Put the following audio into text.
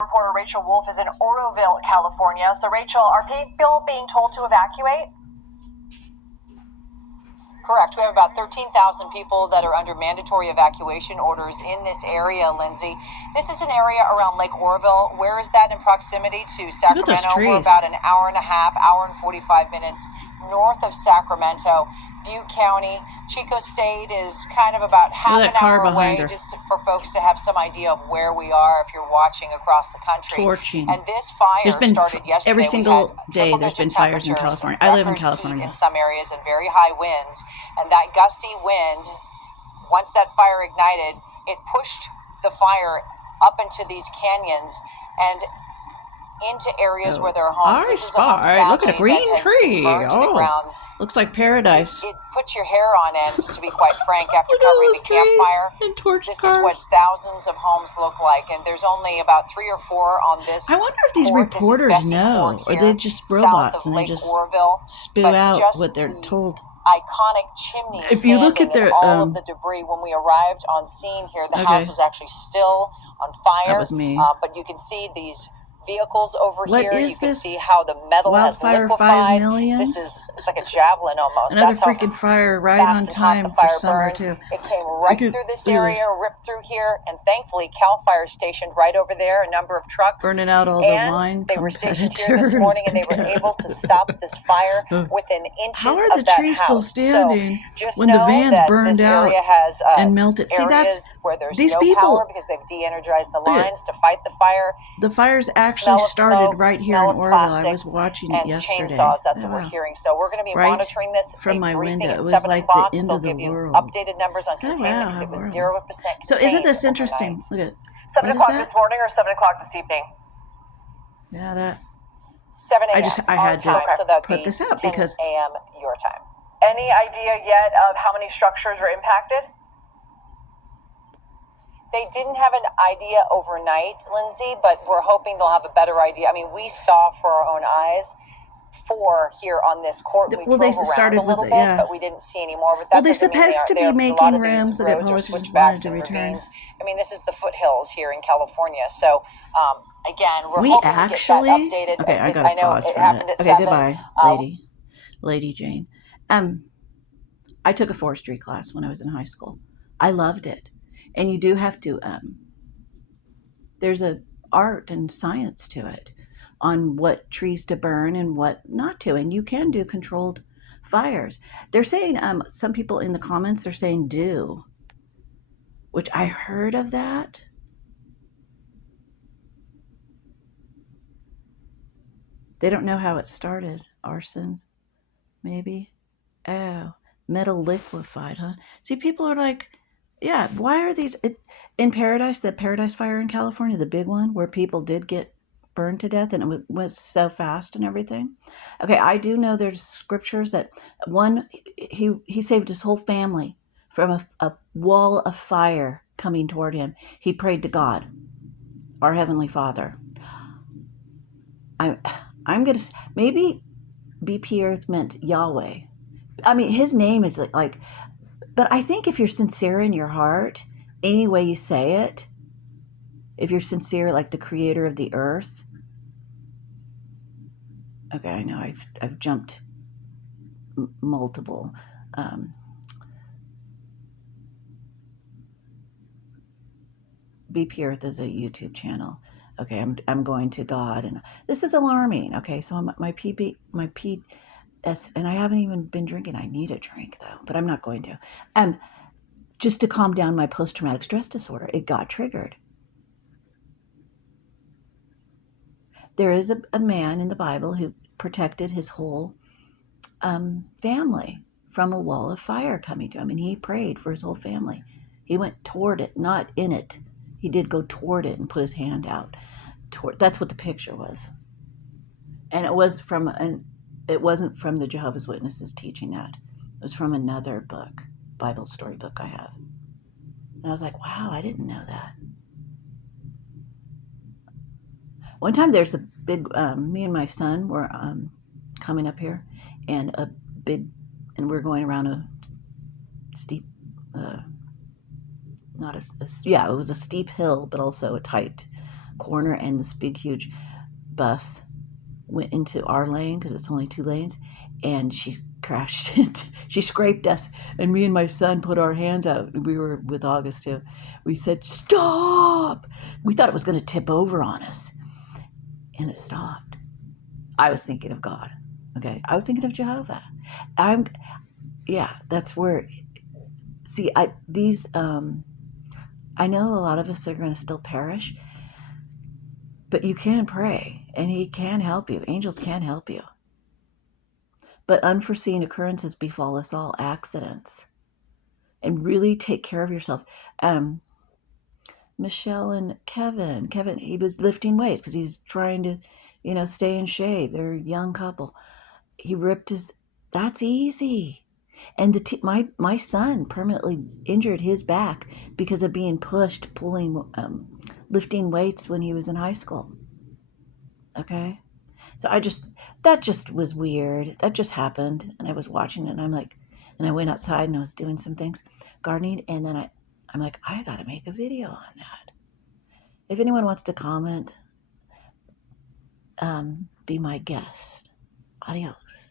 Reporter Rachel Wolf is in Oroville, California. So, Rachel, are people being told to evacuate? Correct. We have about 13,000 people that are under mandatory evacuation orders in this area, Lindsay. This is an area around Lake Oroville. Where is that in proximity to Sacramento? We're about an hour and a half, hour and 45 minutes north of Sacramento. Butte County, Chico State is kind of about half an hour away, just for folks to have some idea of where we are if you're watching across the country. Torching. And this fire started yesterday. Every single day there's been fires in California. I live in California. In some areas and very high winds. And that gusty wind, once that fire ignited, it pushed the fire up into these canyons and into areas where there are homes. This is a home, look at a green tree. Oh, looks like paradise. It puts your hair on end, to be quite frank, after covering the campfire. This is what thousands of homes look like, and there's only about 3 or 4 on this. I wonder if these reporters know, or they just robots and they just spew out what they're told. Iconic chimney. If you look at their all of the debris when we arrived on scene here, the house was actually still on fire. That was me. But you can see these vehicles over here. Is you can this see how the metal wildfire has liquefied. 5 million? It's like a javelin almost. Another That's freaking fire right on time for summer too. It came right through this area, ripped through here, and thankfully Cal Fire stationed right over there. A number of trucks burning out all the wine. They were stationed here this morning, and they were able to stop this fire within inches How are of the that trees still house. standing So just when the know vans that burned this out area has, and melted? See, that's where there's these no people. power because they've de-energized the lines to fight the fire. The fires actually started right here in Oroville. I was watching it and yesterday. chainsaws. That's what we're hearing. So we're going to be monitoring this from my window. It was at 7 like o'clock. the end They'll of the give you world. updated numbers on containment because it was 0% contained. So isn't this interesting? Look at 7 o'clock this morning or 7 o'clock this evening? Yeah, that. 7 a.m. I had to put this out 10 because a.m. your time. Any idea yet of how many structures are impacted? They didn't have an idea overnight, Lindsay, but we're hoping they'll have a better idea. I mean, we saw for our own eyes 4 here on this court. We drove around a little bit, but we didn't see any more. But that they're supposed to be making rooms that politicians wanted to return. I mean, this is the foothills here in California. So, again, we're hoping to get that updated. Okay, I got to pause for a minute. Okay, goodbye, Lady Jane. I took a forestry class when I was in high school. I loved it. And you do have to, there's a art and science to it on what trees to burn and what not to. And you can do controlled fires. They're saying, some people in the comments are saying do, which I heard of that. They don't know how it started. Arson, maybe. Oh, metal liquefied, huh? See, people are like, yeah, why are these in Paradise, the Paradise Fire in California, the big one where people did get burned to death and it was so fast and everything? Okay, I do know there's scriptures that one, he saved his whole family from a wall of fire coming toward him. He prayed to God, our Heavenly Father. I'm going to, maybe BP Earth meant Yahweh. I mean, his name is like, but I think if you're sincere in your heart, any way you say it, if you're sincere like the creator of the earth. Okay, I know I've jumped multiple. BP Earth is a YouTube channel. Okay, I'm going to God, and this is alarming. Okay, so my and I haven't even been drinking. I need a drink though, but I'm not going to. Just to calm down my post-traumatic stress disorder, it got triggered. There is a man in the Bible who protected his whole family from a wall of fire coming to him, and he prayed for his whole family. He went toward it, not in it. He did go toward it and put his hand out. That's what the picture was, and it was It wasn't from the Jehovah's Witnesses teaching that. It was from another book, Bible story book I have. And I was like, wow, I didn't know that. One time there's a big, me and my son were coming up here, and we're going around a steep, it was a steep hill, but also a tight corner, and this big, huge bus went into our lane because it's only 2 lanes, and she crashed it. She scraped us, and me and my son put our hands out. We were with August too. We said, "Stop!" We thought it was going to tip over on us, and it stopped. I was thinking of God. Okay, I was thinking of Jehovah. That's where. See, I know a lot of us are going to still perish, but you can pray, and He can help you. Angels can help you. But unforeseen occurrences befall us all, accidents. And really take care of yourself. Michelle and Kevin, he was lifting weights because he's trying to, stay in shape. They're a young couple. He ripped that's easy. And my son permanently injured his back because of being pushed, lifting weights when he was in high school. Okay? So that just was weird. That just happened. And I was watching it, and I'm like, and I went outside and I was doing some things, gardening. And then I'm like, I got to make a video on that. If anyone wants to comment, be my guest. Adios.